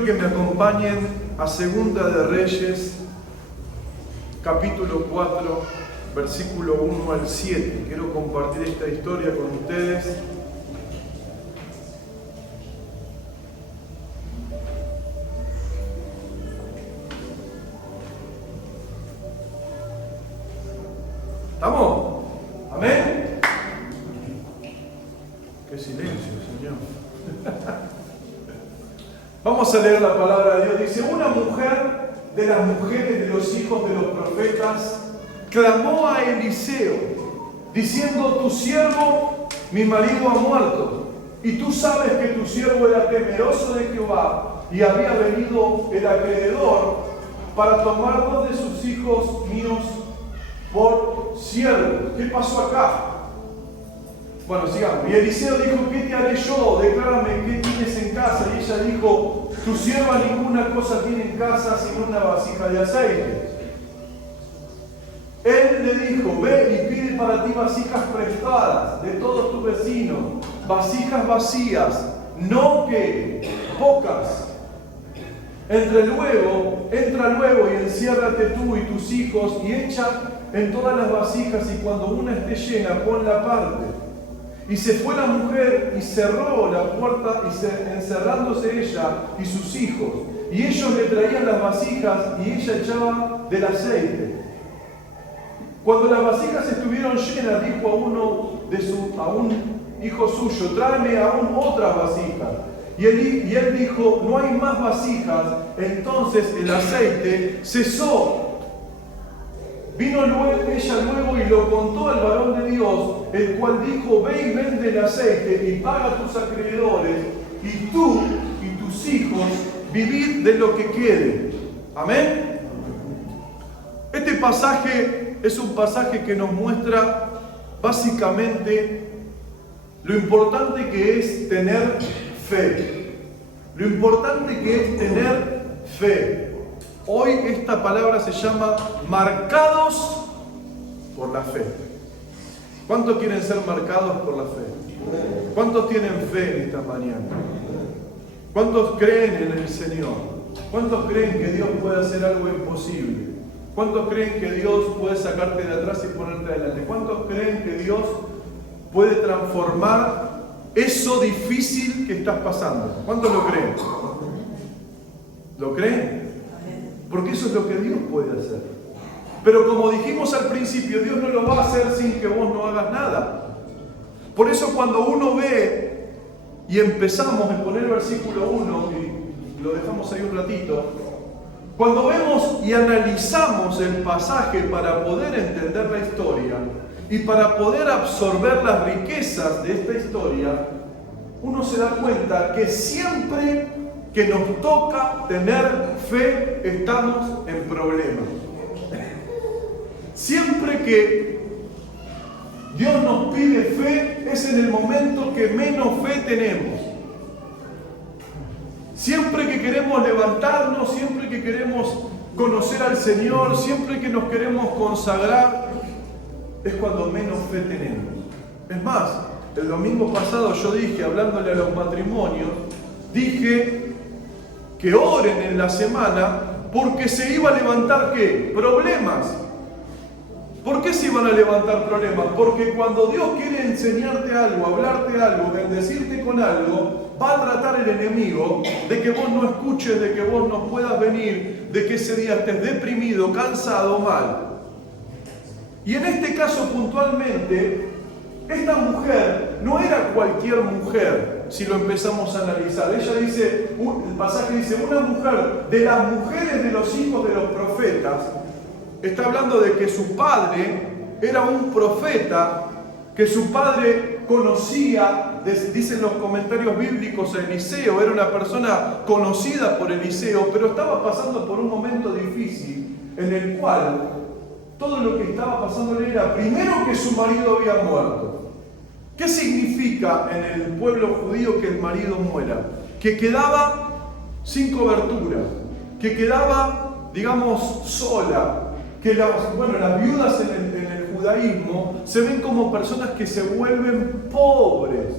Quiero que me acompañen a Segunda de Reyes, capítulo 4, versículo 1 al 7. Quiero compartir esta historia con ustedes. ¿Estamos? ¿Amén? ¡Qué silencio, Señor! Vamos a leer la palabra de Dios. Dice: una mujer de las mujeres de los hijos de los profetas clamó a Eliseo, diciendo: tu siervo, mi marido, ha muerto, y tú sabes que tu siervo era temeroso de Jehová, y había venido el acreedor para tomar dos de sus hijos míos por siervos. ¿Qué pasó acá? Bueno, sigamos. Y Eliseo dijo: ¿qué te haré yo? Declárame qué tienes en casa. Y ella dijo: tu sierva ninguna cosa tiene en casa sino una vasija de aceite. Él le dijo: ve y pide para ti vasijas prestadas de todos tus vecinos, vasijas vacías, no que pocas. Entra luego y enciérrate tú y tus hijos y echa en todas las vasijas, y cuando una esté llena, ponla aparte. Y se fue la mujer y cerró la puerta, encerrándose ella y sus hijos. Y ellos le traían las vasijas y ella echaba del aceite. Cuando las vasijas estuvieron llenas, dijo a un hijo suyo: tráeme aún otras vasijas. Y él dijo: no hay más vasijas. Entonces el aceite cesó. Vino ella luego y lo contó al varón de Dios, el cual dijo: ve y vende el aceite y paga a tus acreedores, y tú y tus hijos vivid de lo que quede. Amén. Este pasaje es un pasaje que nos muestra básicamente lo importante que es tener fe. Lo importante que es tener fe. Hoy esta palabra se llama marcados por la fe. ¿Cuántos quieren ser marcados por la fe? ¿Cuántos tienen fe en esta mañana? ¿Cuántos creen en el Señor? ¿Cuántos creen que Dios puede hacer algo imposible? ¿Cuántos creen que Dios puede sacarte de atrás y ponerte adelante? ¿Cuántos creen que Dios puede transformar eso difícil que estás pasando? ¿Cuántos lo creen? ¿Lo creen? Porque eso es lo que Dios puede hacer. Pero como dijimos al principio, Dios no lo va a hacer sin que vos no hagas nada. Por eso cuando uno ve y empezamos a poner el versículo 1 y lo dejamos ahí un ratito, cuando vemos y analizamos el pasaje para poder entender la historia y para poder absorber las riquezas de esta historia, uno se da cuenta que siempre que nos toca tener fe, estamos en problemas. Siempre que Dios nos pide fe, es en el momento que menos fe tenemos. Siempre que queremos levantarnos, siempre que queremos conocer al Señor, siempre que nos queremos consagrar, es cuando menos fe tenemos. Es más, el domingo pasado yo dije, hablándole a los matrimonios, dije que oren en la semana porque se iba a levantar ¿qué? Problemas. ¿Por qué se iban a levantar problemas? Porque cuando Dios quiere enseñarte algo, hablarte algo, bendecirte con algo, va a tratar el enemigo de que vos no escuches, de que vos no puedas venir, de que ese día estés deprimido, cansado, mal. Y en este caso puntualmente, esta mujer no era cualquier mujer, si lo empezamos a analizar. Ella dice, el pasaje dice, una mujer de las mujeres de los hijos de los profetas. Está hablando de que su padre era un profeta, que su padre conocía, dicen los comentarios bíblicos, a Eliseo, era una persona conocida por Eliseo, pero estaba pasando por un momento difícil en el cual todo lo que estaba pasándole era, primero, que su marido había muerto. ¿Qué significa en el pueblo judío que el marido muera? Que quedaba sin cobertura, que quedaba, digamos, sola, que las viudas en el judaísmo se ven como personas que se vuelven pobres.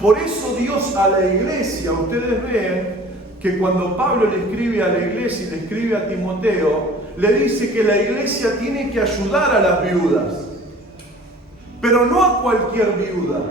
Por eso Dios a la iglesia, ustedes ven que cuando Pablo le escribe a la iglesia y le escribe a Timoteo, le dice que la iglesia tiene que ayudar a las viudas. Pero no a cualquier viuda,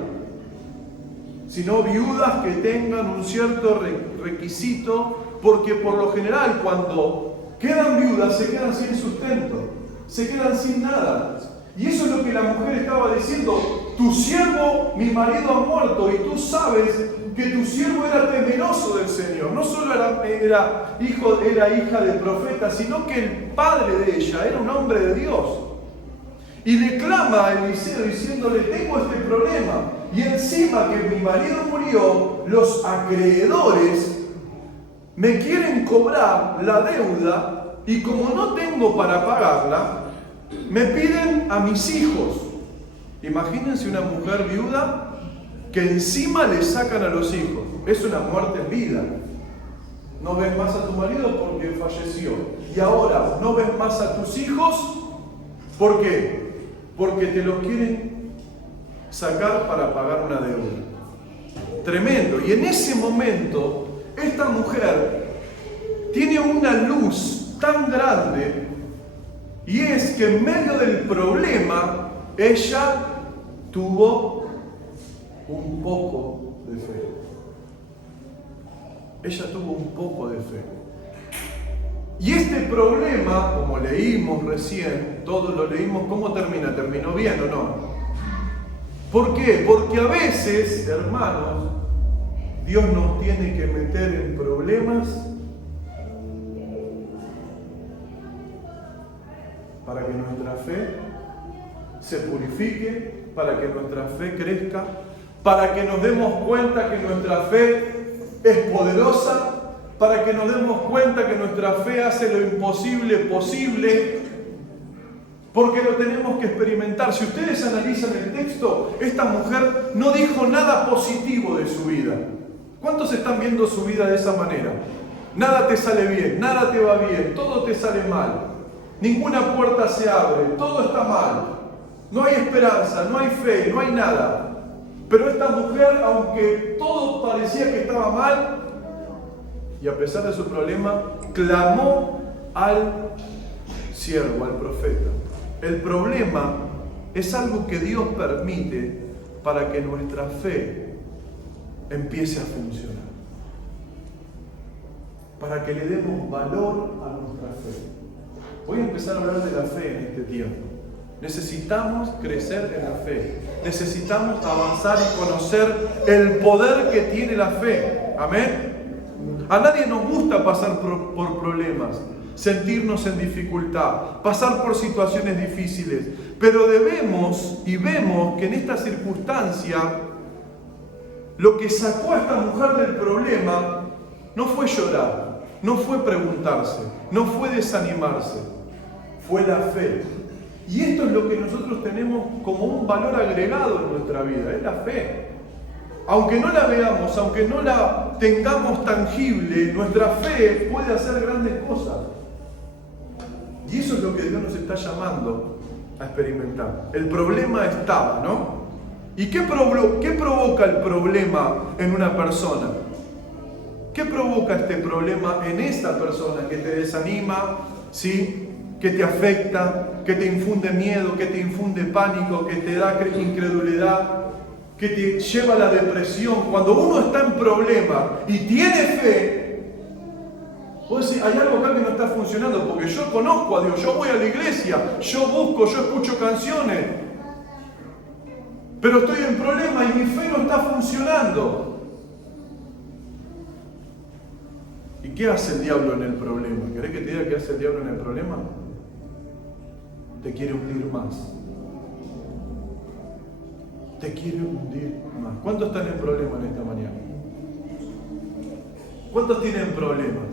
sino viudas que tengan un cierto requisito, porque por lo general cuando quedan viudas se quedan sin sustento, se quedan sin nada. Y eso es lo que la mujer estaba diciendo: tu siervo, mi marido, ha muerto, y tú sabes que tu siervo era temeroso del Señor. No solo era hija del profeta, sino que el padre de ella era un hombre de Dios. Y le clama a Eliseo diciéndole: tengo este problema, y encima que mi marido murió, los acreedores me quieren cobrar la deuda, y como no tengo para pagarla, me piden a mis hijos. Imagínense una mujer viuda que encima le sacan a los hijos. Es una muerte en vida. No ves más a tu marido porque falleció. Y ahora no ves más a tus hijos. ¿Por qué? Porque te los quieren sacar para pagar una deuda. Tremendo. Y en ese momento, esta mujer tiene una luz tan grande, y es que en medio del problema, ella tuvo un poco de fe. Ella tuvo un poco de fe. Y este problema, como leímos recién, todos lo leímos, ¿cómo termina? ¿Terminó bien o no? ¿Por qué? Porque a veces, hermanos, Dios nos tiene que meter en problemas para que nuestra fe se purifique, para que nuestra fe crezca, para que nos demos cuenta que nuestra fe es poderosa, para que nos demos cuenta que nuestra fe hace lo imposible posible, porque lo tenemos que experimentar. Si ustedes analizan el texto, esta mujer no dijo nada positivo de su vida. ¿Cuántos están viendo su vida de esa manera? Nada te sale bien, nada te va bien, todo te sale mal. Ninguna puerta se abre, todo está mal. No hay esperanza, no hay fe, no hay nada. Pero esta mujer, aunque todo parecía que estaba mal, y a pesar de su problema, clamó al siervo, al profeta. El problema es algo que Dios permite para que nuestra fe empiece a funcionar. Para que le demos valor a nuestra fe. Voy a empezar a hablar de la fe en este tiempo. Necesitamos crecer en la fe. Necesitamos avanzar y conocer el poder que tiene la fe. Amén. A nadie nos gusta pasar por problemas, sentirnos en dificultad, pasar por situaciones difíciles. Pero debemos y vemos que en esta circunstancia lo que sacó a esta mujer del problema no fue llorar, no fue preguntarse, no fue desanimarse, fue la fe. Y esto es lo que nosotros tenemos como un valor agregado en nuestra vida, es la fe. Aunque no la veamos, aunque no la tengamos tangible, nuestra fe puede hacer grandes cosas. Y eso es lo que Dios nos está llamando a experimentar. El problema estaba, ¿no? ¿Y qué provoca el problema en una persona? ¿Qué provoca este problema en esta persona que te desanima, ¿sí? Que te afecta, que te infunde miedo, que te infunde pánico, que te da incredulidad, que te lleva a la depresión? Cuando uno está en problema y tiene fe, vos decís, hay algo acá que no está funcionando, porque yo conozco a Dios, yo voy a la iglesia, yo busco, yo escucho canciones, pero estoy en problema y mi fe no está funcionando. ¿Y qué hace el diablo en el problema? ¿Querés que te diga qué hace el diablo en el problema? Te quiere hundir más. Te quiere hundir más. ¿Cuántos están en problemas en esta mañana? ¿Cuántos tienen problemas?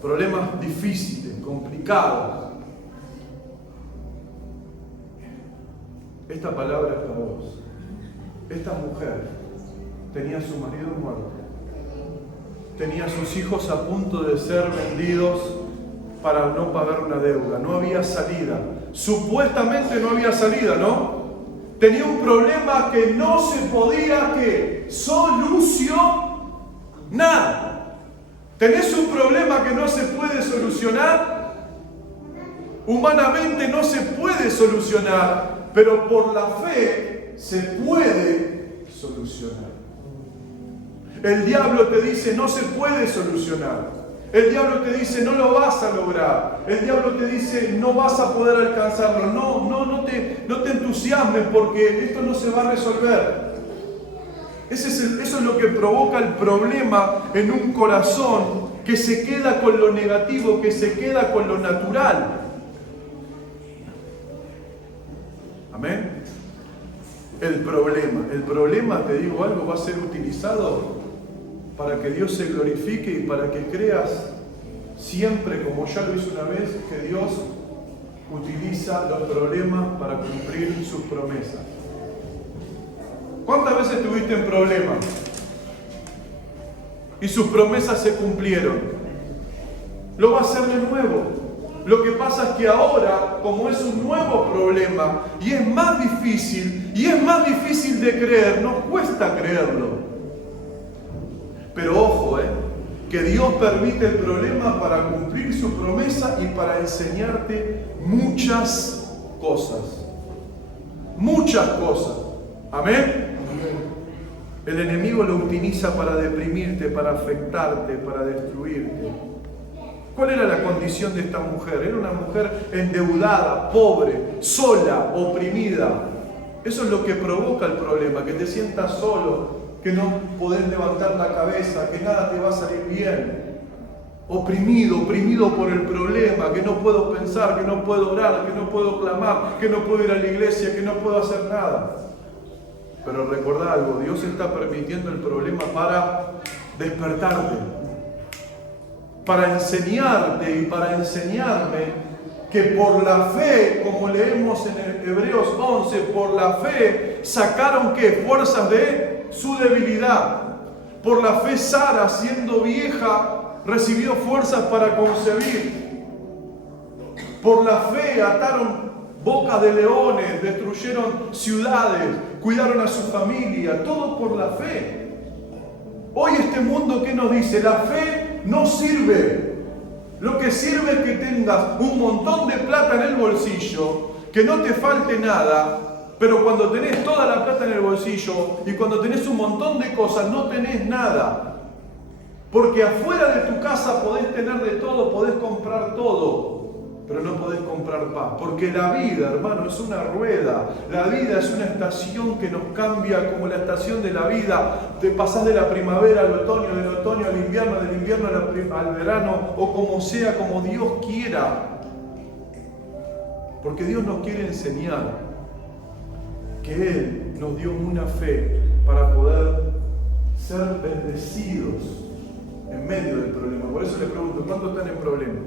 Problemas difíciles, complicados. Esta palabra es para vos. Esta mujer tenía a su marido muerto. Tenía a sus hijos a punto de ser vendidos para no pagar una deuda. No había salida. Supuestamente no había salida, ¿no? Tenía un problema que no se podía, ¿qué? Solucionar. Nada. ¿Tenés un problema que no se puede solucionar? Humanamente no se puede solucionar, pero por la fe se puede solucionar. El diablo te dice no se puede solucionar. El diablo te dice no lo vas a lograr. El diablo te dice no vas a poder alcanzarlo. No te entusiasmes porque esto no se va a resolver. Eso es lo que provoca el problema en un corazón que se queda con lo negativo, que se queda con lo natural. Amén. El problema, te digo algo, va a ser utilizado para que Dios se glorifique y para que creas siempre, como ya lo hizo una vez, que Dios utiliza los problemas para cumplir sus promesas. ¿Cuántas veces estuviste en problemas y sus promesas se cumplieron? Lo va a hacer de nuevo. Lo que pasa es que ahora, como es un nuevo problema y es más difícil de creer, nos cuesta creerlo. Pero ojo, que Dios permite el problema para cumplir su promesa y para enseñarte muchas cosas. Muchas cosas. Amén. El enemigo lo utiliza para deprimirte, para afectarte, para destruirte. ¿Cuál era la condición de esta mujer? Era una mujer endeudada, pobre, sola, oprimida. Eso es lo que provoca el problema, que te sientas solo, que no podés levantar la cabeza, que nada te va a salir bien. Oprimido por el problema, que no puedo pensar, que no puedo orar, que no puedo clamar, que no puedo ir a la iglesia, que no puedo hacer nada. Pero recordá algo, Dios está permitiendo el problema para despertarte, para enseñarte y para enseñarme que por la fe, como leemos en Hebreos 11, por la fe sacaron ¿qué? Fuerzas de su debilidad. Por la fe Sara, siendo vieja, recibió fuerzas para concebir. Por la fe ataron bocas de leones, destruyeron ciudades, cuidaron a su familia, todo por la fe. Hoy este mundo, ¿qué nos dice? La fe no sirve. Lo que sirve es que tengas un montón de plata en el bolsillo, que no te falte nada, pero cuando tenés toda la plata en el bolsillo y cuando tenés un montón de cosas, no tenés nada. Porque afuera de tu casa podés tener de todo, podés comprar todo, pero no podés comprar paz. Porque la vida, hermano, es una rueda. La vida es una estación que nos cambia como la estación de la vida. Te pasás de la primavera al otoño, del otoño al invierno, del invierno al verano, o como sea, como Dios quiera. Porque Dios nos quiere enseñar que Él nos dio una fe para poder ser bendecidos en medio del problema. Por eso le pregunto, ¿cuántos están en problema?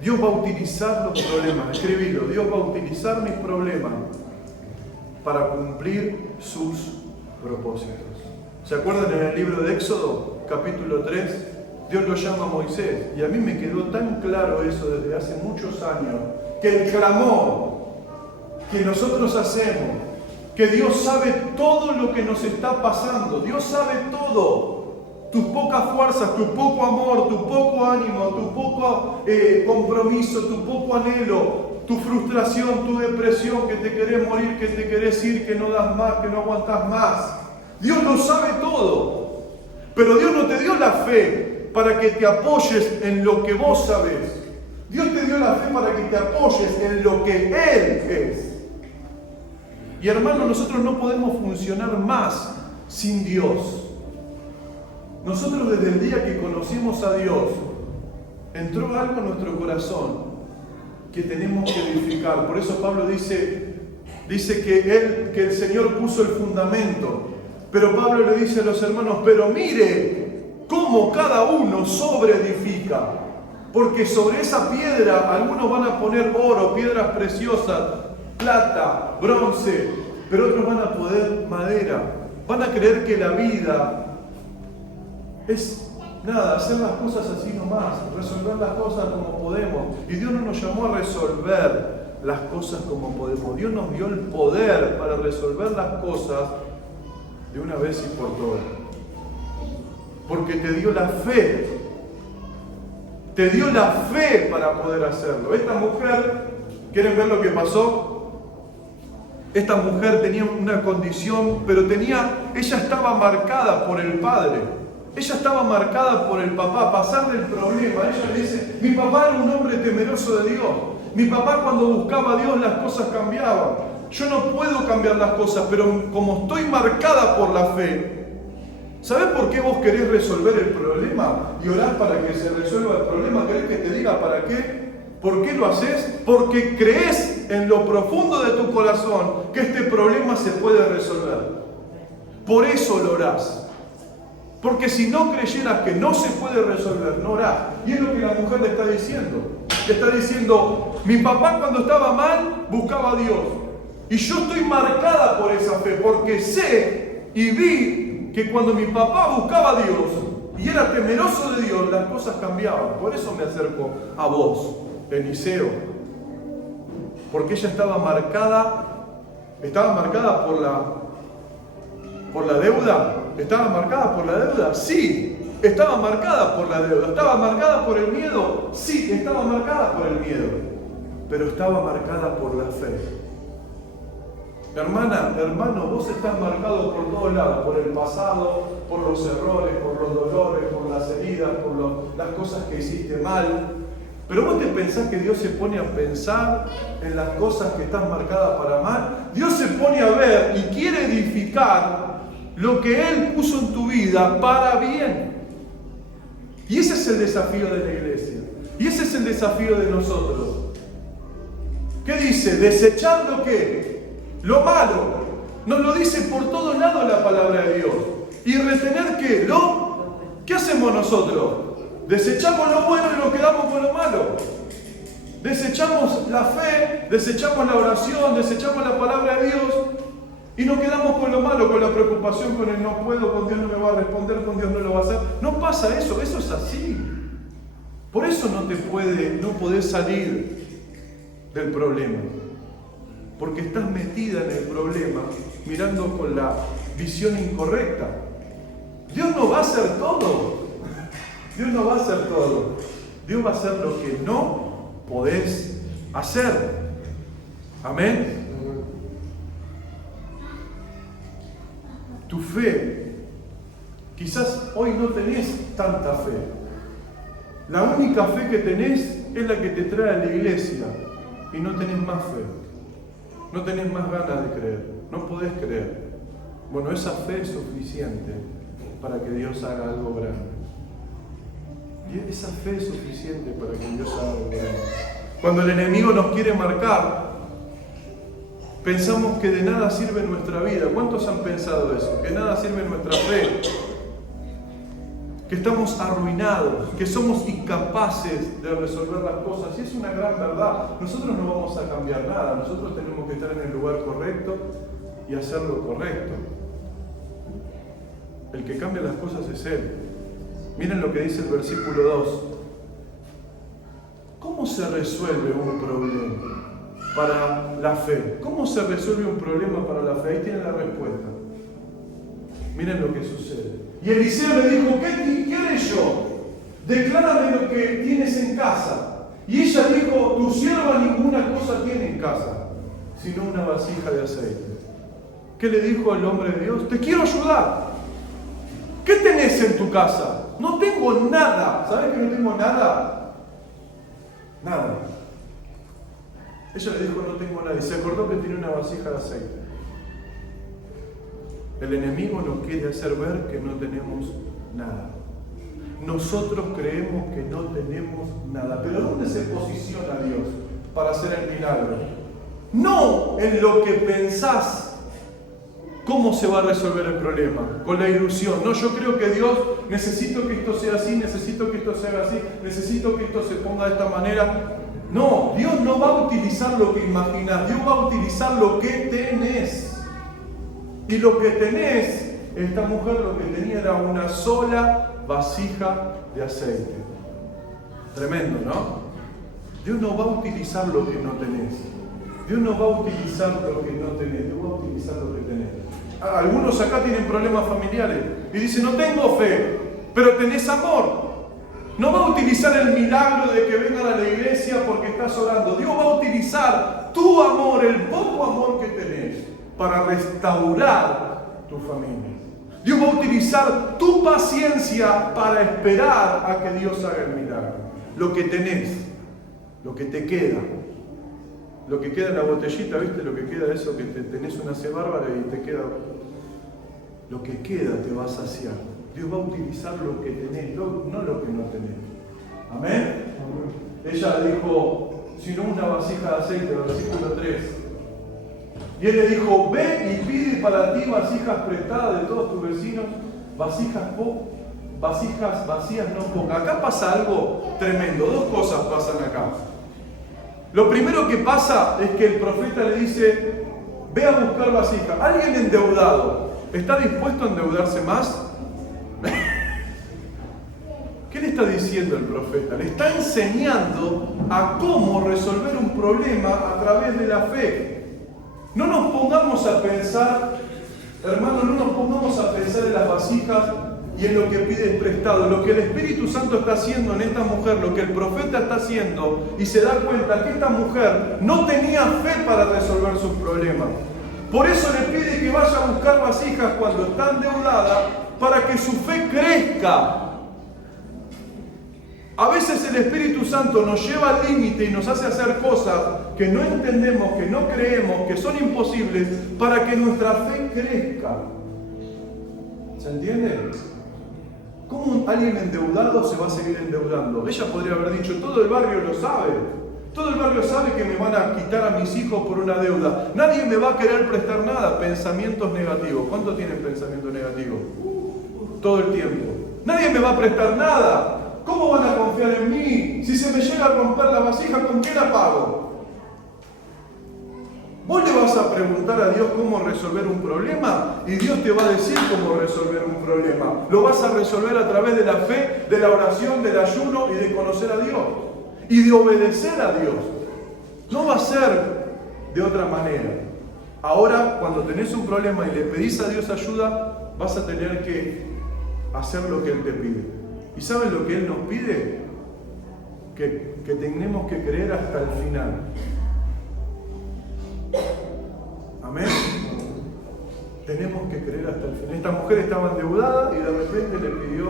Dios va a utilizar los problemas, escribilo, Dios va a utilizar mis problemas para cumplir sus propósitos. ¿Se acuerdan en el libro de Éxodo, capítulo 3? Dios lo llama a Moisés, y a mí me quedó tan claro eso desde hace muchos años, que el clamor que nosotros hacemos, que Dios sabe todo lo que nos está pasando, Dios sabe todo. Tus pocas fuerzas, tu poco amor, tu poco ánimo, tu poco compromiso, tu poco anhelo, tu frustración, tu depresión, que te querés morir, que te querés ir, que no das más, que no aguantás más. Dios lo sabe todo. Pero Dios no te dio la fe para que te apoyes en lo que vos sabés. Dios te dio la fe para que te apoyes en lo que Él es. Y hermano, nosotros no podemos funcionar más sin Dios. Nosotros desde el día que conocimos a Dios, entró algo en nuestro corazón que tenemos que edificar. Por eso Pablo dice que el Señor puso el fundamento. Pero Pablo le dice a los hermanos, pero mire cómo cada uno sobreedifica. Porque sobre esa piedra algunos van a poner oro, piedras preciosas, plata, bronce, pero otros van a poner madera. Van a creer que la vida es nada, hacer las cosas así nomás, resolver las cosas como podemos. Y Dios no nos llamó a resolver las cosas como podemos. Dios nos dio el poder para resolver las cosas de una vez y por todas. Porque te dio la fe. Te dio la fe para poder hacerlo. Esta mujer, ¿quieren ver lo que pasó? Esta mujer tenía una condición, pero ella estaba marcada por el padre. Ella estaba marcada por el papá. Pasar del problema. Ella le dice, mi papá era un hombre temeroso de Dios. Mi papá cuando buscaba a Dios las cosas cambiaban. Yo no puedo cambiar las cosas, pero como estoy marcada por la fe, ¿sabés por qué vos querés resolver el problema y orás para que se resuelva el problema? ¿Querés que te diga para qué? ¿Por qué lo haces? Porque crees en lo profundo de tu corazón que este problema se puede resolver. Por eso lo orás. Porque si no creyeras que no se puede resolver, no orás. Y es lo que la mujer le está diciendo. Le está diciendo, mi papá cuando estaba mal buscaba a Dios. Y yo estoy marcada por esa fe, porque sé y vi que cuando mi papá buscaba a Dios y era temeroso de Dios, las cosas cambiaban. Por eso me acerco a vos, Eliseo. Porque ella estaba marcada por la deuda. ¿Estaba marcada por la deuda? Sí, estaba marcada por la deuda. ¿Estaba marcada por el miedo? Sí, estaba marcada por el miedo. Pero estaba marcada por la fe. Hermana, hermano, vos estás marcado por todos lados, por el pasado, por los errores, por los dolores, por las heridas, por las cosas que hiciste mal. Pero vos te pensás que Dios se pone a pensar en las cosas que están marcadas para mal. Dios se pone a ver y quiere edificar lo que Él puso en tu vida para bien. Y ese es el desafío de la iglesia. Y ese es el desafío de nosotros. ¿Qué dice? Desechar lo que lo malo. Nos lo dice por todos lados la palabra de Dios. Y retener ¿qué? ¿Qué hacemos nosotros? Desechamos lo bueno y nos quedamos con lo malo. Desechamos la fe, desechamos la oración, desechamos la palabra de Dios y nos quedamos con lo malo, con la preocupación, con el no puedo, con Dios no me va a responder, con Dios no lo va a hacer. No pasa eso, eso es así. Por eso no podés salir del problema. Porque estás metida en el problema mirando con la visión incorrecta. Dios no va a hacer todo. Dios no va a hacer todo. Dios va a hacer lo que no podés hacer. Amén. Tu fe. Quizás hoy no tenés tanta fe. La única fe que tenés es la que te trae a la iglesia. Y no tenés más fe. No tenés más ganas de creer, no podés creer. Bueno, esa fe es suficiente para que Dios haga algo grande. Y esa fe es suficiente para que Dios haga algo grande. Cuando el enemigo nos quiere marcar, pensamos que de nada sirve nuestra vida. ¿Cuántos han pensado eso? Que nada sirve nuestra fe. Que estamos arruinados, que somos incapaces de resolver las cosas. Y es una gran verdad. Nosotros no vamos a cambiar nada. Nosotros tenemos que estar en el lugar correcto y hacer lo correcto. El que cambia las cosas es Él. Miren lo que dice el versículo 2. ¿Cómo se resuelve un problema para la fe? ¿Cómo se resuelve un problema para la fe? Ahí tienen la respuesta. Miren lo que sucede. Y Eliseo le dijo, ¿qué quieres yo? Declárame lo que tienes en casa. Y ella dijo, tu sierva ninguna cosa tiene en casa, sino una vasija de aceite. ¿Qué le dijo el hombre de Dios? Te quiero ayudar. ¿Qué tenés en tu casa? No tengo nada. ¿Sabes que no tengo nada? Nada. Ella le dijo, no tengo nada. Y se acordó que tiene una vasija de aceite. El enemigo nos quiere hacer ver que no tenemos nada. Nosotros creemos que no tenemos nada. Pero ¿dónde se posiciona Dios para hacer el milagro? No en lo que pensás. ¿Cómo se va a resolver el problema? Con la ilusión. No, yo creo que Dios, necesito que esto sea así, necesito que esto sea así, necesito que esto se ponga de esta manera. No, Dios no va a utilizar lo que imaginás. Dios va a utilizar lo que tenés. Y lo que tenés, esta mujer lo que tenía era una sola vasija de aceite. Tremendo, ¿no? Dios no va a utilizar lo que no tenés. Dios no va a utilizar lo que no tenés. Dios va a utilizar lo que tenés. Algunos acá tienen problemas familiares y dicen, no tengo fe. pero tenés amor. No va a utilizar el milagro de que vengan a la iglesia porque estás orando. Dios va a utilizar tu amor, el poco amor que tenés, para restaurar tu familia. Dios va a utilizar tu paciencia para esperar a que Dios haga el milagro. Lo que tenés, lo que te queda, lo que queda en la botellita, ¿viste? Lo que queda de eso que tenés una sed bárbara y te queda. Lo que queda te va a saciar. Dios va a utilizar lo que tenés, no lo que no tenés. ¿Amén? Ella le dijo, sino una vasija de aceite, versículo 3. Y él le dijo, ve y pide para ti vasijas prestadas de todos tus vecinos, vasijas vacías, no pocas. Acá pasa algo tremendo, dos cosas pasan acá. Lo primero que pasa es que el profeta le dice, ve a buscar vasijas. Alguien endeudado, ¿está dispuesto a endeudarse más? ¿Qué le está diciendo el profeta? Le está enseñando a cómo resolver un problema a través de la fe. No nos pongamos a pensar, hermanos, no nos pongamos a pensar en las vasijas y en lo que pides prestado. Lo que el Espíritu Santo está haciendo en esta mujer, lo que el profeta está haciendo, y se da cuenta que esta mujer no tenía fe para resolver sus problemas. Por eso le pide que vaya a buscar vasijas cuando está endeudada, para que su fe crezca. A veces el Espíritu Santo nos lleva al límite y nos hace hacer cosas que no entendemos, que no creemos, que son imposibles, para que nuestra fe crezca. ¿Se entiende? ¿Cómo alguien endeudado se va a seguir endeudando? Ella podría haber dicho, todo el barrio lo sabe. Todo el barrio sabe que me van a quitar a mis hijos por una deuda. Nadie me va a querer prestar nada. Pensamientos negativos. ¿Cuántos tienen pensamientos negativos? Todo el tiempo. Nadie me va a prestar nada. ¿Cómo van a confiar en mí? Si se me llega a romper la vasija, ¿con qué la pago? Vos le vas a preguntar a Dios cómo resolver un problema y Dios te va a decir cómo resolver un problema. Lo vas a resolver a través de la fe, de la oración, del ayuno y de conocer a Dios. Y de obedecer a Dios. No va a ser de otra manera. Ahora, cuando tenés un problema y le pedís a Dios ayuda, vas a tener que hacer lo que Él te pide. ¿Y saben lo que Él nos pide? Que tenemos que creer hasta el final. Amén. Tenemos que creer hasta el final. Esta mujer estaba endeudada y de repente le pidió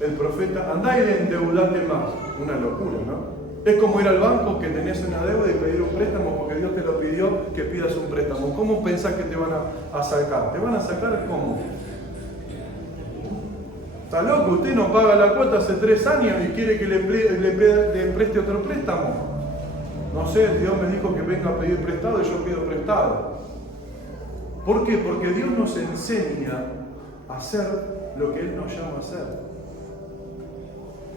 el profeta, andá y endeudate más. Una locura, ¿no? Es como ir al banco que tenés una deuda y pedir un préstamo porque Dios te lo pidió que pidas un préstamo. ¿Cómo pensás que te van a sacar? ¿Te van a sacar cómo? Está loco, usted no paga la cuota hace 3 años y quiere que le preste otro préstamo. No sé, Dios me dijo que venga a pedir prestado y yo pido prestado. ¿Por qué? Porque Dios nos enseña a hacer lo que Él nos llama a hacer.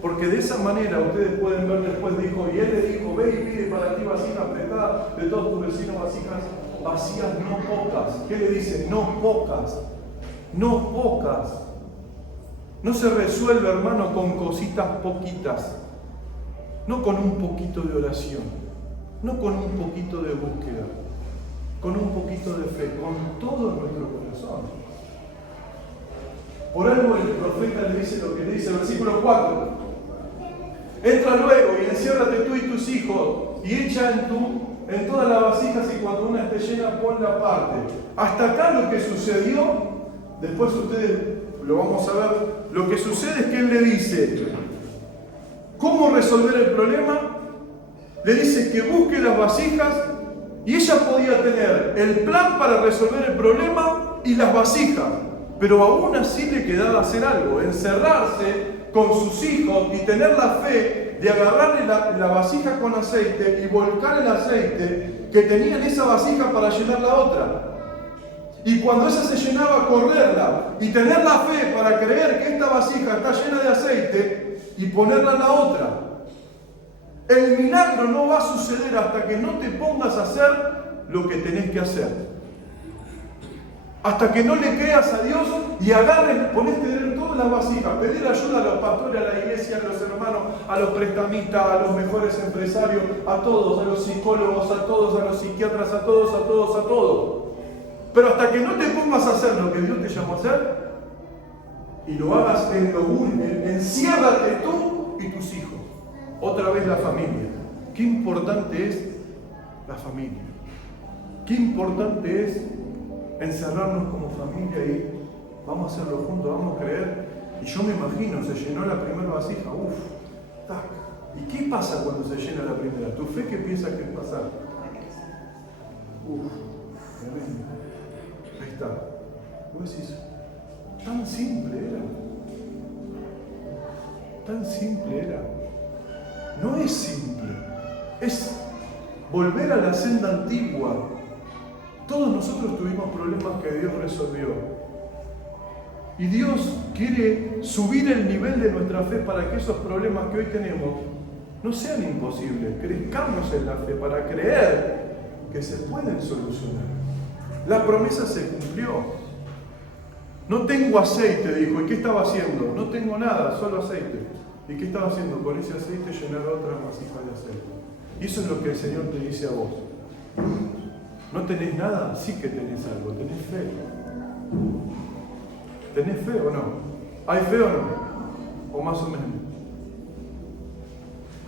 Porque de esa manera ustedes pueden ver después, dijo, y Él le dijo, ve y pide para ti vasijas prestadas de todos tus vecinos, vasijas vacías, no pocas. ¿Qué le dice? No pocas. No pocas. No se resuelve, hermano, con cositas poquitas. No con un poquito de oración. No con un poquito de búsqueda. Con un poquito de fe. Con todo nuestro corazón. Por algo el profeta le dice lo que le dice, versículo 4. Entra luego y enciérrate tú y tus hijos y echa en todas las vasijas y cuando una esté llena ponla aparte. Hasta acá lo que sucedió, después ustedes lo vamos a ver, lo que sucede es que él le dice, ¿cómo resolver el problema? Le dice que busque las vasijas y ella podía tener el plan para resolver el problema y las vasijas, pero aún así le quedaba hacer algo, encerrarse con sus hijos y tener la fe de agarrarle la vasija con aceite y volcar el aceite que tenía en esa vasija para llenar la otra. Y cuando esa se llenaba, correrla y tener la fe para creer que esta vasija está llena de aceite y ponerla en la otra. El milagro no va a suceder hasta que no te pongas a hacer lo que tenés que hacer. Hasta que no le creas a Dios y agarres, ponete en todas las vasijas, pedir ayuda a los pastores, a la iglesia, a los hermanos, a los prestamistas, a los mejores empresarios, a todos, a los psicólogos, a todos, a los psiquiatras, a todos, a todos, a todos. Pero hasta que no te pongas a hacer lo que Dios te llamó a hacer, y lo hagas en lo único. Enciérrate tú y tus hijos. Otra vez la familia. Qué importante es la familia. Qué importante es encerrarnos como familia y vamos a hacerlo juntos, vamos a creer. Y yo me imagino, se llenó la primera vasija, tac. ¿Y qué pasa cuando se llena la primera? ¿Tu fe qué piensas que pasa? Tremendo. Ahí está. Vos decís, tan simple era. Tan simple era. No es simple. Es volver a la senda antigua. Todos nosotros tuvimos problemas que Dios resolvió. Y Dios quiere subir el nivel de nuestra fe para que esos problemas que hoy tenemos no sean imposibles. Crezcamos en la fe para creer que se pueden solucionar. La promesa se cumplió. No tengo aceite, dijo. ¿Y qué estaba haciendo? No tengo nada, solo aceite. ¿Y qué estaba haciendo? Con ese aceite llenar otras vasijas de aceite. Y eso es lo que el Señor te dice a vos. ¿No tenés nada? Sí que tenés algo, tenés fe. ¿Tenés fe o no? ¿Hay fe o no? ¿O más o menos?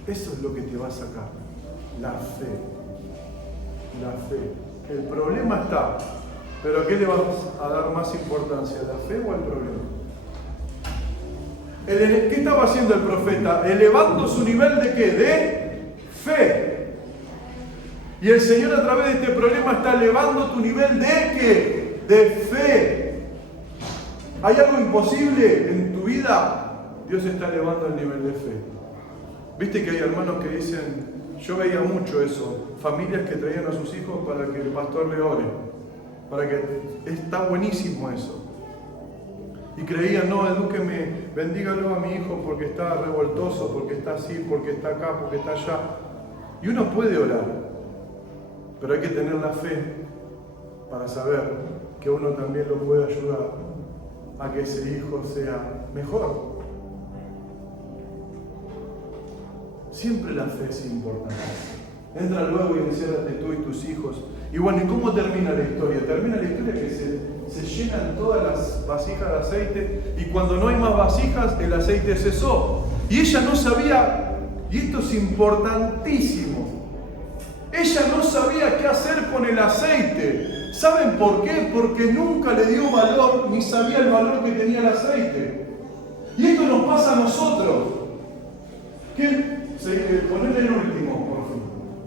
Eso es lo que te va a sacar. La fe. La fe. El problema está. ¿Pero a qué le vas a dar más importancia? ¿La fe o el problema? ¿Qué estaba haciendo el profeta? Elevando su nivel de ¿qué? De fe. Y el Señor a través de este problema está elevando tu nivel de ¿qué? De fe. ¿Hay algo imposible en tu vida? Dios está elevando el nivel de fe. Viste que hay hermanos que dicen, yo veía mucho eso, familias que traían a sus hijos para que el pastor le ore, para que está buenísimo eso. Y creían, no, edúqueme, bendígalo a mi hijo porque está revoltoso, porque está así, porque está acá, porque está allá. Y uno puede orar, pero hay que tener la fe para saber que uno también lo puede ayudar a que ese hijo sea mejor. Siempre la fe es importante. Entra luego y enciérrate tú y tus hijos. Y bueno, ¿y cómo termina la historia? Termina la historia que se llenan todas las vasijas de aceite y cuando no hay más vasijas, el aceite cesó. Y ella no sabía, y esto es importantísimo, ella no sabía qué hacer con el aceite. ¿Saben por qué? Porque nunca le dio valor, ni sabía el valor que tenía el aceite. Y esto nos pasa a nosotros. Poner el último, por fin,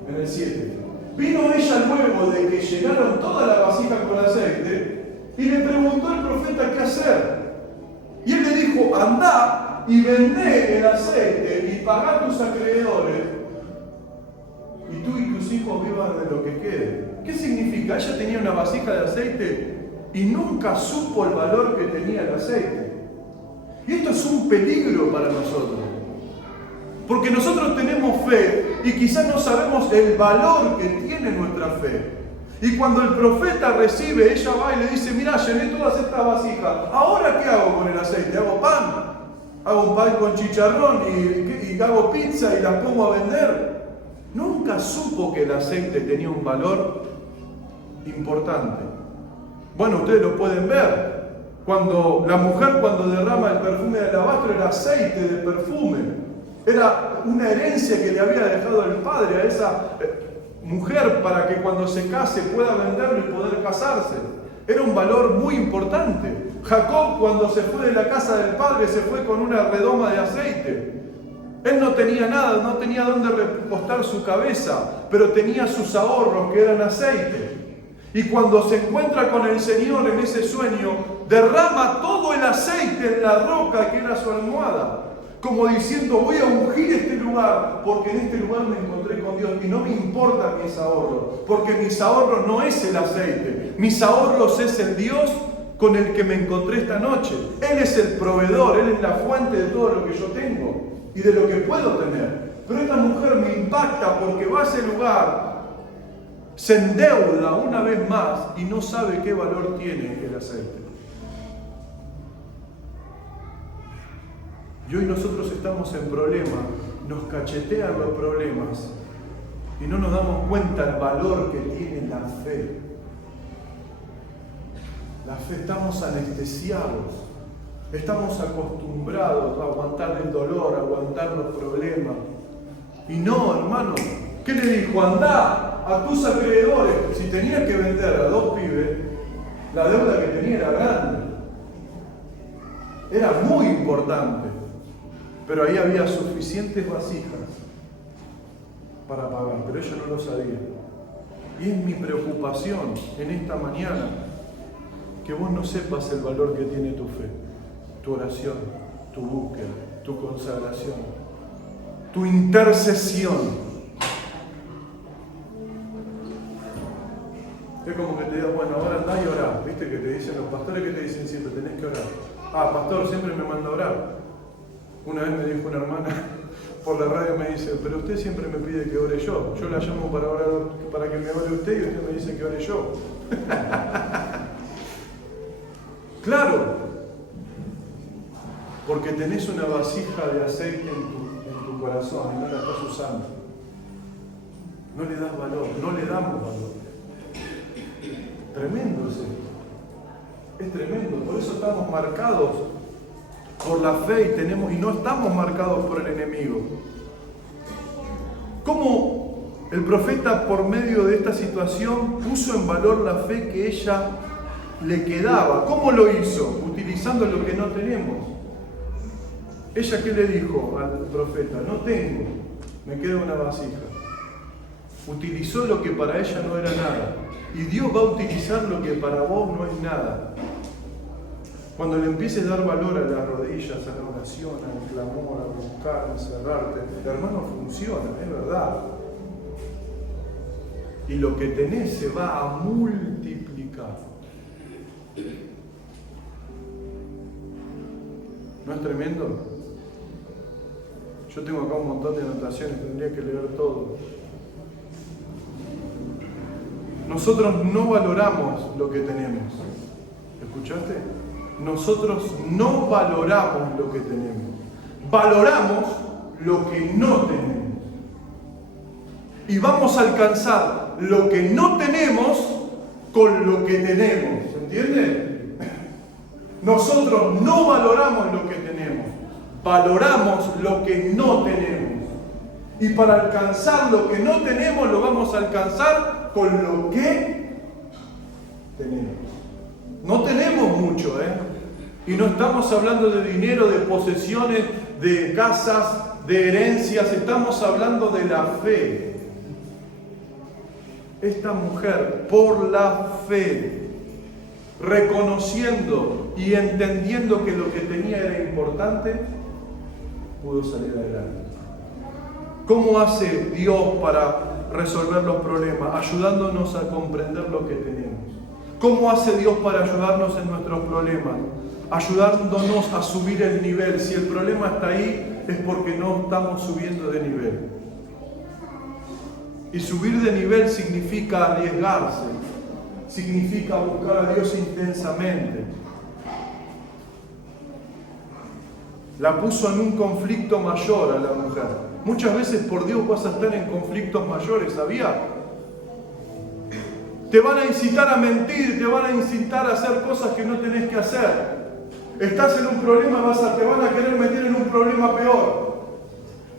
en el 7. Vino ella luego de que llenaron toda la vasija con aceite y le preguntó al profeta qué hacer. Y él le dijo, andá y vendé el aceite y pagá a tus acreedores y tú y tus hijos vivan de lo que quede. ¿Qué significa? Ella tenía una vasija de aceite y nunca supo el valor que tenía el aceite. Y esto es un peligro para nosotros. Porque nosotros tenemos fe y quizás no sabemos el valor que tiene nuestra fe. Y cuando el profeta recibe, ella va y le dice, mira, llené todas estas vasijas. ¿Ahora qué hago con el aceite? ¿Hago pan? ¿Hago un pan con chicharrón y hago pizza y la pongo a vender? Nunca supo que el aceite tenía un valor importante. Bueno, ustedes lo pueden ver. Cuando la mujer cuando derrama el perfume de alabastro era aceite de perfume. Era una herencia que le había dejado el padre a esa mujer para que cuando se case pueda venderlo y poder casarse. Era un valor muy importante. Jacob cuando se fue de la casa del padre se fue con una redoma de aceite. Él no tenía nada, no tenía dónde repostar su cabeza, pero tenía sus ahorros que eran aceite. Y cuando se encuentra con el Señor en ese sueño, derrama todo el aceite en la roca que era su almohada. Como diciendo, voy a ungir este lugar, porque en este lugar me encontré con Dios y no me importan mis ahorros, porque mis ahorros no es el aceite, mis ahorros es el Dios con el que me encontré esta noche. Él es el proveedor, Él es la fuente de todo lo que yo tengo y de lo que puedo tener. Pero esta mujer me impacta porque va a ese lugar, se endeuda una vez más y no sabe qué valor tiene el aceite. Y hoy nosotros estamos en problemas, nos cachetean los problemas y no nos damos cuenta del valor que tiene la fe. La fe, estamos anestesiados Estamos acostumbrados a aguantar el dolor, a aguantar los problemas. Y no, hermano, ¿qué le dijo? Andá a tus acreedores. Si tenías que vender a 2 pibes, la deuda que tenía era grande. Era muy importante. Pero ahí había suficientes vasijas para pagar, pero ella no lo sabía. Y es mi preocupación en esta mañana que vos no sepas el valor que tiene tu fe, tu oración, tu búsqueda, tu consagración, tu intercesión. Es como que te digas, bueno, ahora andá y orá. ¿Viste que te dicen los pastores que te dicen siempre, tenés que orar? Ah, pastor, siempre me manda a orar. Una vez me dijo una hermana por la radio, me dice, pero usted siempre me pide que ore yo. Yo la llamo para orar, para que me ore usted, y usted me dice que ore yo. Claro, porque tenés una vasija de aceite en tu corazón y no la estás usando. No le das valor, no le damos valor. Tremendo es esto. Es tremendo. Por eso estamos marcados por la fe y no estamos marcados por el enemigo. ¿Cómo el profeta, por medio de esta situación, puso en valor la fe que ella le quedaba? ¿Cómo lo hizo? Utilizando lo que no tenemos. ¿Ella qué le dijo al profeta? No tengo, me queda una vasija. Utilizó lo que para ella no era nada. Y Dios va a utilizar lo que para vos no es nada. Cuando le empieces a dar valor a las rodillas, a la oración, al clamor, a buscar, a encerrarte, hermano, funciona, es verdad. Y lo que tenés se va a multiplicar. ¿No es tremendo? Yo tengo acá un montón de anotaciones, tendría que leer todo. Nosotros no valoramos lo que tenemos. ¿Escuchaste? Nosotros no valoramos lo que tenemos. Valoramos lo que no tenemos. Y vamos a alcanzar lo que no tenemos con lo que tenemos. ¿Se entiende? Nosotros no valoramos lo que tenemos. Valoramos lo que no tenemos. Y para alcanzar lo que no tenemos, lo vamos a alcanzar con lo que tenemos. No tenemos mucho, Y no estamos hablando de dinero, de posesiones, de casas, de herencias. Estamos hablando de la fe. Esta mujer, por la fe, reconociendo y entendiendo que lo que tenía era importante, pudo salir adelante. ¿Cómo hace Dios para resolver los problemas? Ayudándonos a comprender lo que tenemos. ¿Cómo hace Dios para ayudarnos en nuestros problemas? Ayudándonos a subir el nivel. Si el problema está ahí, es porque no estamos subiendo de nivel. Y subir de nivel significa arriesgarse, significa buscar a Dios intensamente. La puso en un conflicto mayor a la mujer. Muchas veces por Dios vas a estar en conflictos mayores, ¿sabía? Te van a incitar a mentir, te van a incitar a hacer cosas que no tenés que hacer. Estás en un problema, te van a querer meter en un problema peor.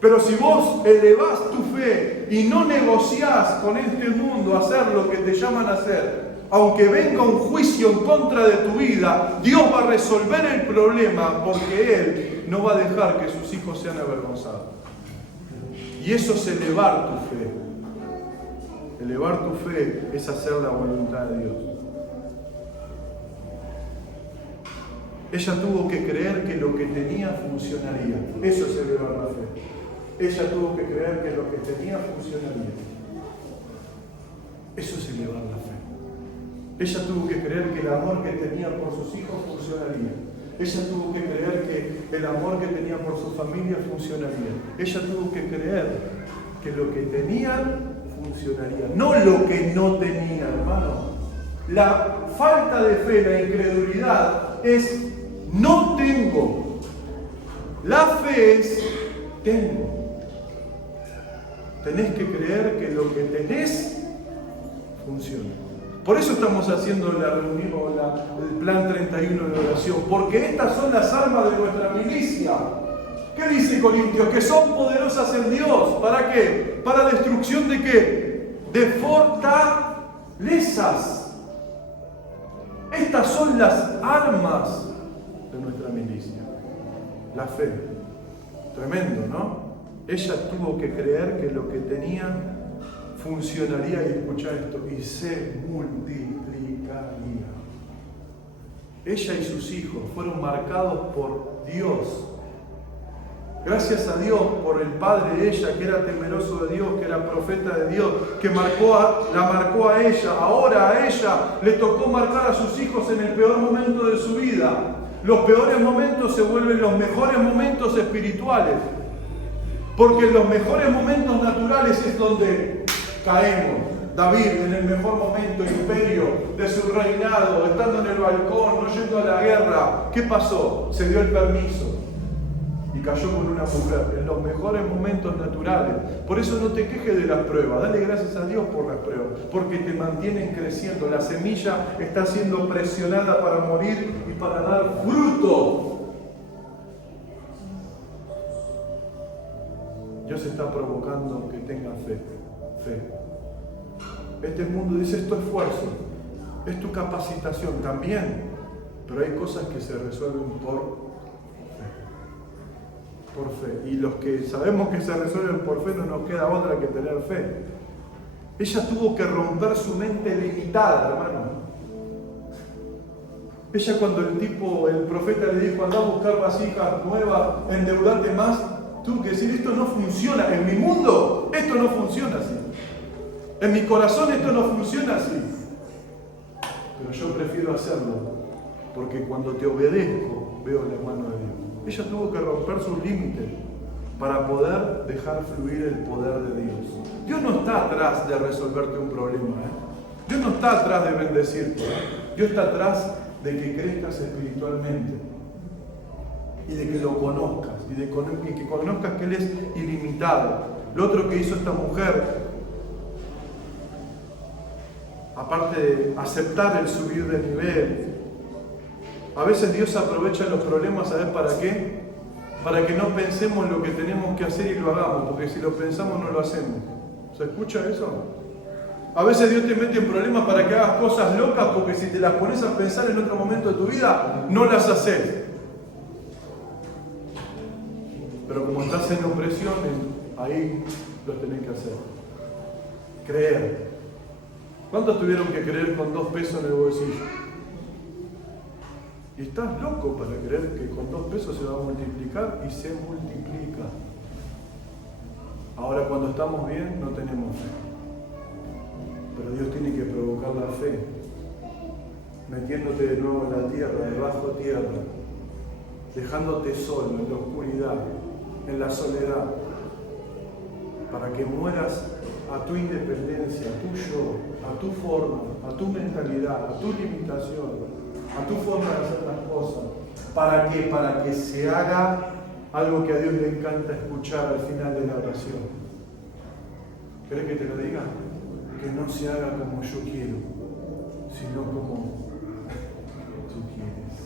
Pero si vos elevás tu fe y no negociás con este mundo a hacer lo que te llaman a hacer, aunque venga un juicio en contra de tu vida, Dios va a resolver el problema porque Él no va a dejar que sus hijos sean avergonzados. Y eso es elevar tu fe. Elevar tu fe es hacer la voluntad de Dios. Ella tuvo que creer que lo que tenía funcionaría. Eso es elevar la fe. Ella tuvo que creer que lo que tenía funcionaría. Eso es elevar la fe. Ella tuvo que creer que el amor que tenía por sus hijos funcionaría. Ella tuvo que creer que el amor que tenía por su familia funcionaría. Ella tuvo que creer que lo que tenían funcionaría, no lo que no tenía, hermano. La falta de fe, la incredulidad es no tengo. La fe es tengo. Tenés que creer que lo que tenés funciona. Por eso estamos haciendo la reunión, el plan 31 de oración, porque estas son las armas de nuestra milicia. ¿Qué dice Corintios? Que son poderosas en Dios. ¿Para qué? ¿Para destrucción de qué? De fortalezas. Estas son las armas de nuestra milicia. La fe. Tremendo, ¿no? Ella tuvo que creer que lo que tenía funcionaría, y escuchá esto, y se multiplicaría. Ella y sus hijos fueron marcados por Dios. Gracias a Dios por el padre de ella, que era temeroso de Dios, que era profeta de Dios, que la marcó a ella. Ahora a ella le tocó marcar a sus hijos en el peor momento de su vida. Los peores momentos se vuelven los mejores momentos espirituales. Porque en los mejores momentos naturales es donde caemos. David, en el mejor momento, imperio de su reinado, estando en el balcón, no yendo a la guerra. ¿Qué pasó? Se dio el permiso y cayó con una mujer en los mejores momentos naturales. Por eso no te quejes de las pruebas, dale gracias a Dios por las pruebas, porque te mantienen creciendo. La semilla está siendo presionada para morir y para dar fruto. Dios está provocando que tengas fe. Este mundo dice, es tu esfuerzo, es tu capacitación también, pero hay cosas que se resuelven por fe. Y los que sabemos que se resuelven por fe, no nos queda otra que tener fe. Ella tuvo que romper su mente limitada, hermano. Ella, cuando el profeta le dijo, anda a buscar vasijas nuevas, endeudate más, tuvo que decir, esto no funciona. En mi mundo, esto no funciona así. En mi corazón esto no funciona así. Pero yo prefiero hacerlo, porque cuando te obedezco, veo la mano de Dios. Ella tuvo que romper sus límites para poder dejar fluir el poder de Dios. Dios no está atrás de resolverte un problema. Dios no está atrás de bendecirte. Dios está atrás de que crezcas espiritualmente. Y de que lo conozcas. Y de que conozcas que Él es ilimitado. Lo otro que hizo esta mujer, aparte de aceptar el subir de nivel, a veces Dios aprovecha los problemas, ¿sabes para qué? Para que no pensemos lo que tenemos que hacer y lo hagamos, porque si lo pensamos no lo hacemos. ¿Se escucha eso? A veces Dios te mete en problemas para que hagas cosas locas, porque si te las pones a pensar en otro momento de tu vida, no las haces. Pero como estás en opresión, ahí lo tenés que hacer. Creer. ¿Cuántos tuvieron que creer con 2 pesos en el bolsillo? Y estás loco para creer que con 2 pesos se va a multiplicar, y se multiplica. Ahora, cuando estamos bien, no tenemos fe. Pero Dios tiene que provocar la fe, metiéndote de nuevo en la tierra, debajo tierra, dejándote solo en la oscuridad, en la soledad, para que mueras a tu independencia, a tu yo, a tu forma, a tu mentalidad, a tu limitación, a tu forma de hacer las cosas. ¿Para qué? Para que se haga algo que a Dios le encanta escuchar al final de la oración. ¿Querés que te lo diga? Que no se haga como yo quiero, sino como tú quieres.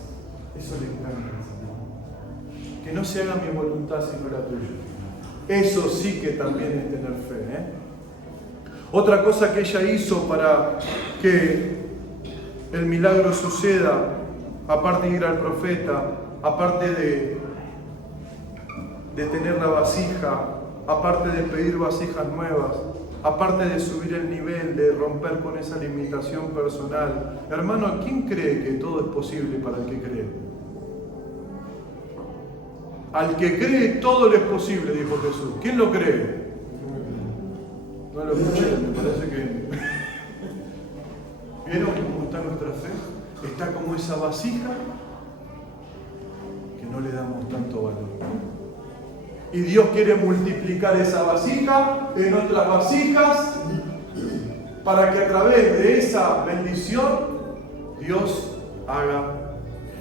Eso le encanta al Señor. Que no se haga mi voluntad sino la tuya. Eso sí que también es tener fe, Otra cosa que ella hizo para que el milagro suceda, aparte de ir al profeta, aparte de tener la vasija, aparte de pedir vasijas nuevas, aparte de subir el nivel, de romper con esa limitación personal. Hermano, ¿quién cree que todo es posible para el que cree? Al que cree todo le es posible, dijo Jesús. ¿Quién lo cree? No lo escuché, me parece que... ¿Vieron cómo está nuestra fe? Está como esa vasija que no le damos tanto valor. Y Dios quiere multiplicar esa vasija en otras vasijas para que a través de esa bendición Dios haga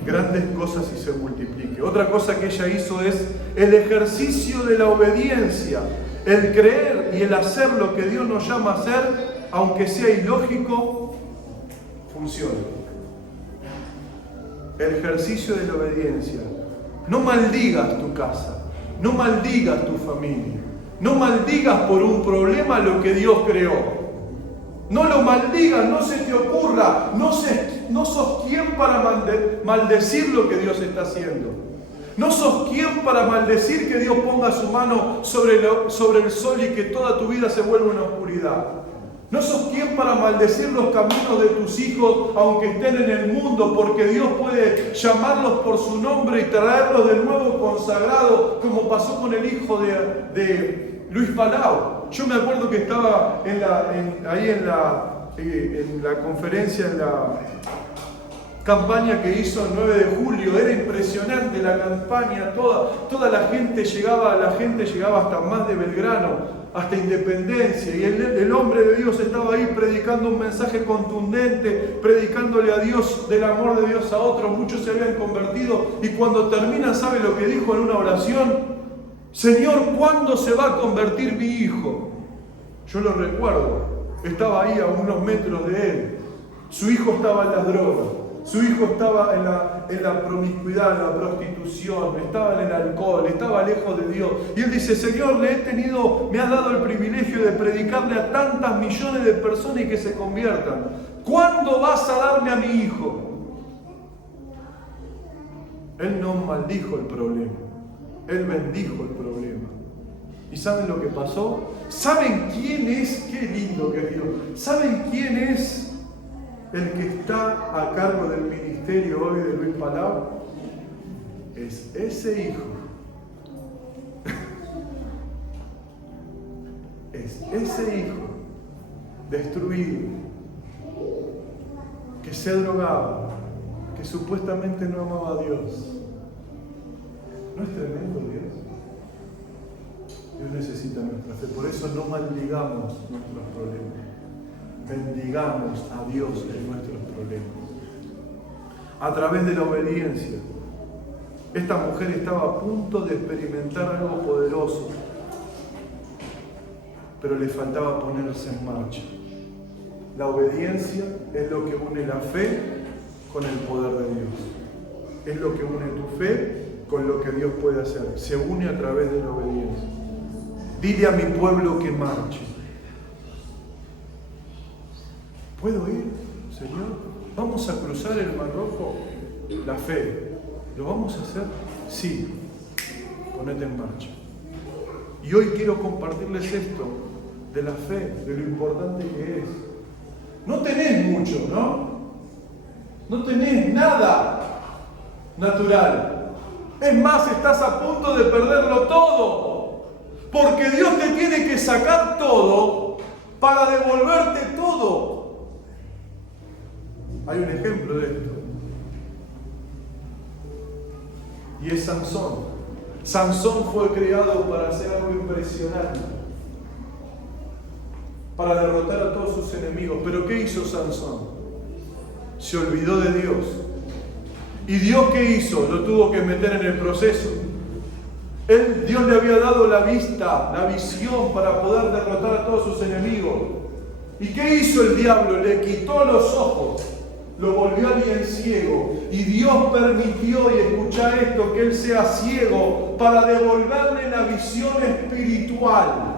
grandes cosas y se multiplique. Otra cosa que ella hizo es el ejercicio de la obediencia, el creer y el hacer lo que Dios nos llama a hacer, aunque sea ilógico funcione. El ejercicio de la obediencia. No maldigas tu casa, no maldigas tu familia, no maldigas por un problema lo que Dios creó. No lo maldigas, no se te ocurra, no sos quien para maldecir lo que Dios está haciendo. No sos quien para maldecir que Dios ponga su mano sobre el sol y que toda tu vida se vuelva una oscuridad. No sos quien para maldecir los caminos de tus hijos aunque estén en el mundo, porque Dios puede llamarlos por su nombre y traerlos de nuevo consagrados, como pasó con el hijo de Luis Palau. Yo me acuerdo que estaba ahí en la conferencia, en la campaña que hizo el 9 de julio. Era impresionante la campaña, toda la gente llegaba hasta más de Belgrano, hasta Independencia, y el hombre de Dios estaba ahí predicando un mensaje contundente, predicándole a Dios, del amor de Dios a otros. Muchos se habían convertido, y cuando termina, ¿sabe lo que dijo en una oración? Señor, ¿cuándo se va a convertir mi hijo? Yo lo recuerdo, estaba ahí a unos metros de él. Su hijo estaba en las drogas, su hijo estaba en la promiscuidad, en la prostitución, estaba en el alcohol, estaba lejos de Dios. Y él dice, Señor, me has dado el privilegio de predicarle a tantas millones de personas y que se conviertan. ¿Cuándo vas a darme a mi hijo? Él no maldijo el problema, él bendijo el problema. ¿Y saben lo que pasó? ¿Saben quién es? Qué lindo que es Dios. ¿Saben quién es el que está a cargo del ministerio hoy de Luis Palau? Es ese hijo. Es ese hijo destruido, que se drogaba, que supuestamente no amaba a Dios. ¿No es tremendo Dios? Dios necesita nuestra fe. Por eso no maldigamos nuestros problemas. Bendigamos a Dios en nuestros problemas. A través de la obediencia. Esta mujer estaba a punto de experimentar algo poderoso, pero le faltaba ponerse en marcha. La obediencia es lo que une la fe con el poder de Dios. Es lo que une tu fe con lo que Dios puede hacer. Se une a través de la obediencia. Dile a mi pueblo que marche. ¿Puedo ir, Señor? ¿Vamos a cruzar el Mar Rojo? La fe. ¿Lo vamos a hacer? Sí. Ponete en marcha. Y hoy quiero compartirles esto de la fe, de lo importante que es. No tenés mucho, ¿no? No tenés nada natural. Es más, estás a punto de perderlo todo. Porque Dios te tiene que sacar todo para devolverte todo. Hay un ejemplo de esto. Y es Sansón. Sansón fue creado para hacer algo impresionante, para derrotar a todos sus enemigos. Pero ¿qué hizo Sansón? Se olvidó de Dios. ¿Y Dios qué hizo? Lo tuvo que meter en el proceso. Dios le había dado la vista, la visión para poder derrotar a todos sus enemigos. ¿Y qué hizo el diablo? Le quitó los ojos, lo volvió alguien ciego. Y Dios permitió, y escucha esto, que él sea ciego para devolverle la visión espiritual.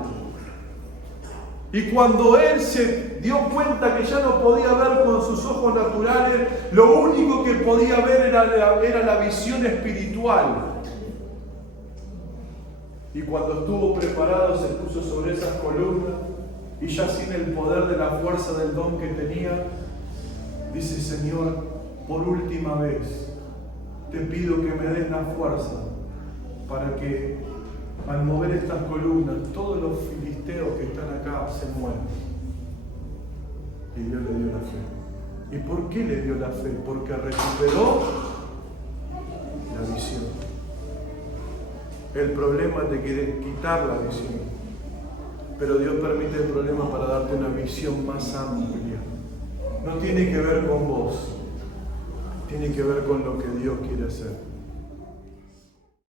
Y cuando él se dio cuenta que ya no podía ver con sus ojos naturales, lo único que podía ver era la visión espiritual. Y cuando estuvo preparado se puso sobre esas columnas y ya sin el poder de la fuerza del don que tenía, dice: Señor, por última vez te pido que me des la fuerza para que al mover estas columnas todos los filisteos que están acá se mueran. Y Dios le dio la fe. ¿Y por qué le dio la fe? Porque recuperó la visión. El problema te quiere quitar la visión, pero Dios permite el problema para darte una visión más amplia. No tiene que ver con vos, tiene que ver con lo que Dios quiere hacer.